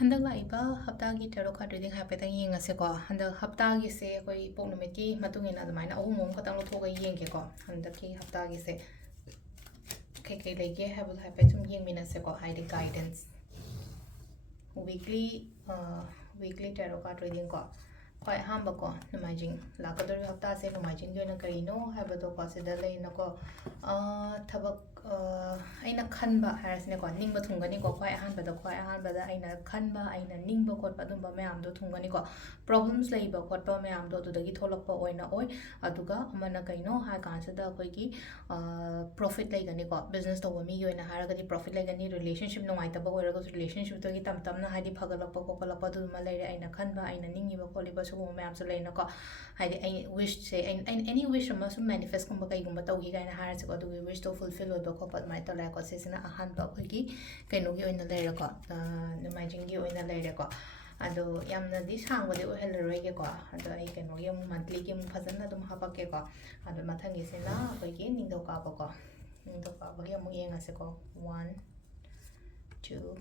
Handak laiba haptagi tarot card reading haipetang yengase ko. Handak haptagi se koi Epok Numitki matungina adamaina ahum khatang lothoga yenge ko. Handaki haptagi se kai lege haibul haipetum yengminase ko haidi guidance. Weekly tarot card reading ko. Koi hamba ko numajing lakadori hapta se numajing yoina karino haibado ko sida leina ko thabak aina khanba harasne ko ningba thungani ko koi ahanbada aina khanba aina ningba khotpa dumba mayam do thungani ko problems leiba khotpa mayam do adudagi tholakpa oina oi aduga amana kaino ha kansada koi ki profit laigani ko business to mi yoina haragadi profit laigani relationship no maita ba oirago relationship to gi tamna hadi phagalakpa ko kolakpa du ma leire aina khanba aina ningiba kholiba su mayam su leina ko hadi ai wish say any wish ama su manifest kumba kai gumba tawgi gaina harase ko du wish to fulfill odo ko pat mai to la ko sesina ahan ba ko gi kaino gi oina leire ko numajing gi oina leire ko ado yamna di sangwa de ohelroi ge ko ado ai kaino gi monthly gi phajana dum habake ko ado mathangi sina ko gi ningdo ka ba ko ningdo ka ba gi amu yengase ko 1 2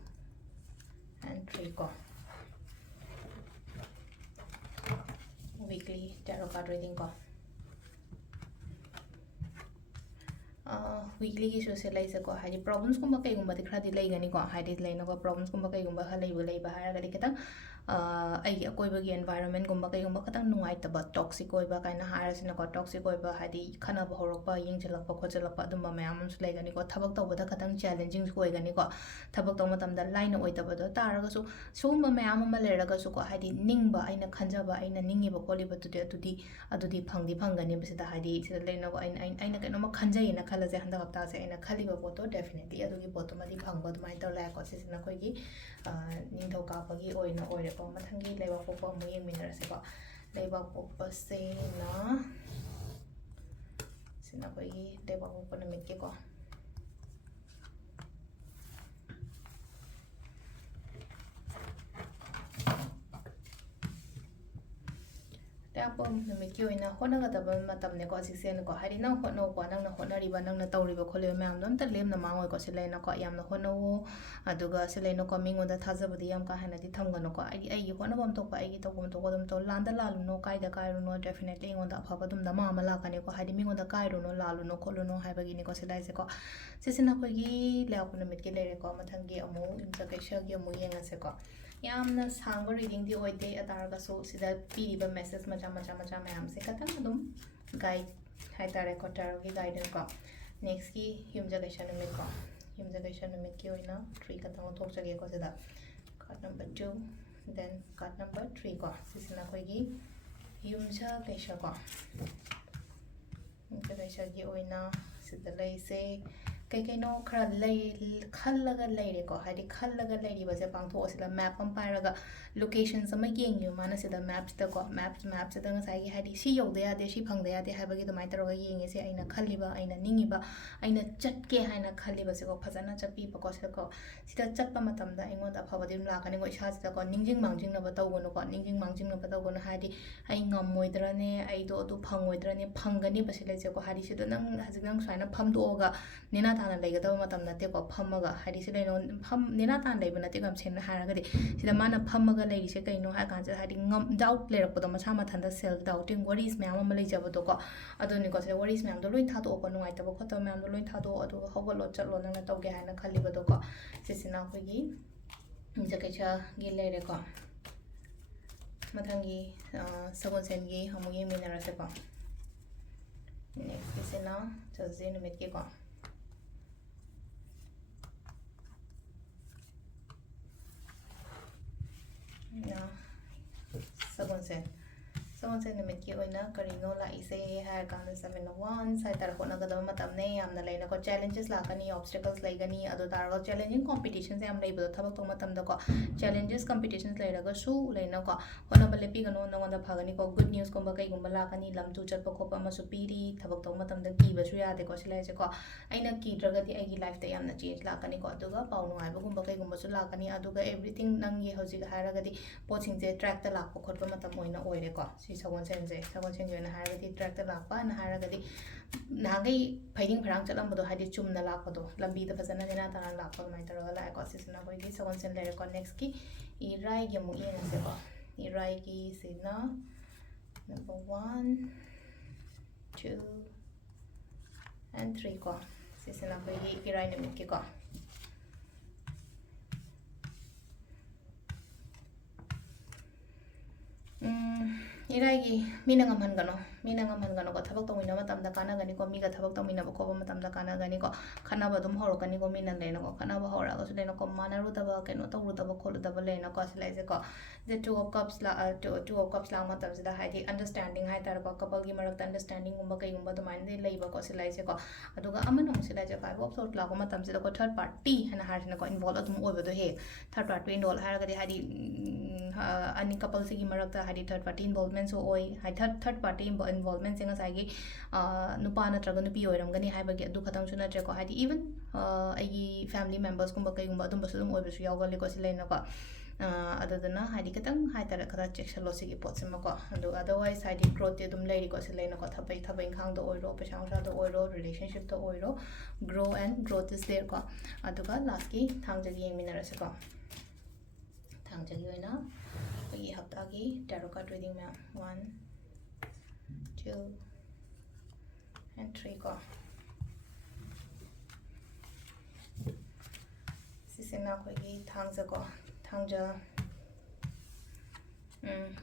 and 3 ko weekly tarot card reading ko weekly ki socialize ko hadi problems kumba kai gumba dikhra di laigani ko hadi laina ko problems kumba kai gumba halaiba haraga di ketang ai akoi gi environment gumba kai gumba katang nungai taba toxic oiba kaina harasina ko toxic oiba hadi khana bahorokpa yingjalakpa khojalakpa dumba mayam su laigani ko thabak tawbada katang challenging ko igani ko thabak taw matamda line oitaba do taraga su sumba mayam ma leraga su ko hadi ningba aina khanjaba aina ningiba koliba adudi phangani bisida hadi sida laina ko aina kaino ma khanjai na khala je handa hapta se aina khaliba boto definitely adugi boto madi phangba dumai taw la ko sisina koi gi ningthau ka pagi oina oire ko mathangi leiba pokpa mu yengminarase ko leiba pokpa se na sina koi gi leiba pokpa numitki ko Tapos numitki oina honagadaba matamne ko sisen ko hari nang hono ko nang na honariba nang na tawriba khole mayam dom ta lem na mangoi ko silaina ko yamna hono aduga silaina ko mingoda thajabadi yam ka hana di thamgano ko ai honabam to ko ai to ko dum to landa lalu no kaida kairu no definitely ngonda afaba dum da mama la kane ko hari mingoda kairu no lalu no kholu no haibagi ni ko silaise ko sisina ko gi leap numitki lere ko mathangi amu imsakaisha gi amu yengase ko yamna sangba reading di oite atarga so sida piriba message macha mayam se katang adum guide haitare ko tarot gi guidance ko next ki yumjagaisha numit ki oina 3 katang thok jage ko sida card number 2 then card number 3 ko sisina koi gi yumjagaisha ko yumjagaisha gi oina sida lai se kai no khara lai khallaga laire ko hadi khallaga lairi base pangtho asila map am pairaga locations ama yengyu mana sida maps ta ko maps ta nga sai hadi si yogde ya de si phangde ya de habagi do mai taroga yenge se aina khalliba aina ningiba aina chatke haina khalliba se ko phajana chapi pa ko se ko sida chatpa matamda ingon da phaba dim la kani ko isa sida ko ningjing mangjing na ba tawgono ko ningjing mangjing na ba tawgono hadi ai ngamoidrane ai do du phangoidrane phangani basile je ko hadi sida nang hajik nang saina phamdoga nina tana laigada matam nate ko phamaga hadi se leino pham nina tan leiba nate gam sen haragadi sida mana phamaga leiri se kaino ha kan hadi ngam doubt lerakpo do masa mathanda self doubting worries mayam ma leijaba to ko aduni ko se worries mayam do loin thado ko nungai tabo khoto mayam do loin thado adu hogolo chalo nang tawge hana khaliba to ko sisina ko gi jakacha gi leire ko mathangi sagon sen gi hamu ye minara se ko next sisina chaze numitki ko Someone said Numitki oina karino la ise hai kan 701 sai tar hona ga dam matam ne yamna leina ko challenges la kani obstacles laigani ado tar go challenging competitions yam leibo thabak to matam da ko challenges competitions leira ga su leina ko hona bale pi gano nang da phagani ko good news ko ba kai gumba la kani lam tu chat ko pa ma su piri thabak to matam da ki ba su ya de ko silai se ko aina ki draga di ai life ta yamna change la kani ko aduga pau no ai ba gumba kai gumba su la kani aduga everything nang ye hoji ga haraga di poching je track ta la ko khotba matam oina oire ko ꯁꯒꯣꯜꯁꯦꯟꯒꯤ ꯑꯣꯏꯅ ꯍꯥꯏꯔꯒꯗꯤ ꯇ꯭ꯔꯦꯛꯇ ꯂꯥꯛꯄꯅ ꯍꯥꯏꯔꯒꯗꯤ ꯅꯍꯥꯟꯈꯩ ꯐꯩꯗꯤꯡ ꯐꯔꯥꯡ ꯆꯠꯂꯝꯕꯗꯣ ꯍꯥꯏꯗꯤ ꯆꯨꯝꯅ ꯂꯥꯛꯄꯗꯣ ꯂꯝꯕꯤꯗ ꯐꯖꯅ ꯅꯦꯅꯥ ꯇꯥꯅ ꯂꯥꯛꯄ ꯑꯗꯨꯃꯥꯏꯅ ꯇꯧꯔꯒ ꯂꯥꯛꯑꯦꯀꯣ ꯁꯤꯁꯤꯅ ꯑꯩꯈꯣꯏꯒꯤ ꯁꯒꯣꯜꯁꯦꯟ ꯂꯩꯔꯦꯀꯣ ꯅꯦꯛꯁꯀꯤ ꯏꯔꯥꯏꯒꯤ ꯑꯃꯨꯛ ꯌꯦꯡꯉꯁꯦꯀꯣ ꯏꯔꯥꯏꯒꯤꯁꯤꯅ number 1 2 and 3 ko sisina koigi irai numitki ko 이라이기 미능함 한가노 거 타박 동이나 마tamda 까나가니 거 미가 타박 동이나 거 마tamda 까나가니 거 카나바 좀 허로가니 거 미는 레나 거 카나바 허라가 수레나 거 마나루다바 케노 타우루다바 콜루다바 레나 거 슬라이제 거 the two of cups la matamsida haidi understanding hai tar ko couple gi marak understanding gumba kai gumba to mind de leiba ko silai ko aduga amana silai five of sort la ko matamsida ko third party hana harina ko involve adum oiba do he third party involve haragadi haidi ani couple sigi marak ta haidi third party involvement so oi hai third party involvement singa sagi nupa natraga nupi oiramgani haibagi adu khatang chuna tre ko haidi even ai family members gumba kai gumba adum basudum oiba su yawgali ko silai na ko adadana haidi katang hai tara kata check lo sigi pot sima ko adu otherwise haidi growth adum lai ko silai na ko thabai khang do oiro pesang sa do oiro relationship do oiro grow and growth is there ko aduga last ki thangjagi yengminarase ko thangjagi oina agi hafta gi tarot card reading ma 1 2 and 3 ko sisena ko gi thangja ko thangja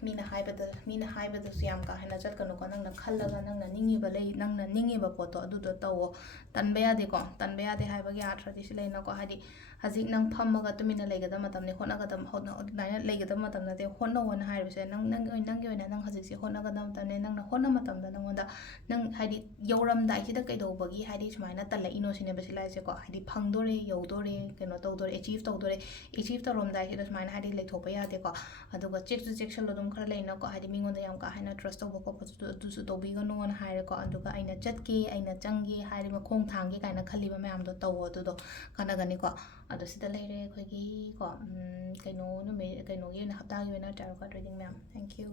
mina haibada siyam ka hena chat kanu ko nangna khallaga nangna ningi ba lei nangna ningi ba poto adu do tawo tanbe ya de ko tanbe ya de haibagi athra di silai na ko hadi hazik nang phammaga tumina leigada matamne hona ga dam hona naina leigada matam na de hona wona haibse nang oina nang hazik se hona ga dam tamne nangna hona matam da nangona nang hadi yoram dai sida kai do bagi hadi sumaina talla ino sine ba silai se ko hadi phangdore yodore keno tawdore achieve torom dai sida sumaina hadi leithopa ya de ko aduga check lodum khara leina ko hadi mingonda yam ka haina trust to ko du su to bi go no na haire ko aduga aina chatki aina changi hairi ma khong thangi kaina khali ba mayam do tawo du do kana gani ko adu sida leire khoi gi ko kaino no me kaino gi na hapta gi na tarot card reading ma'am thank you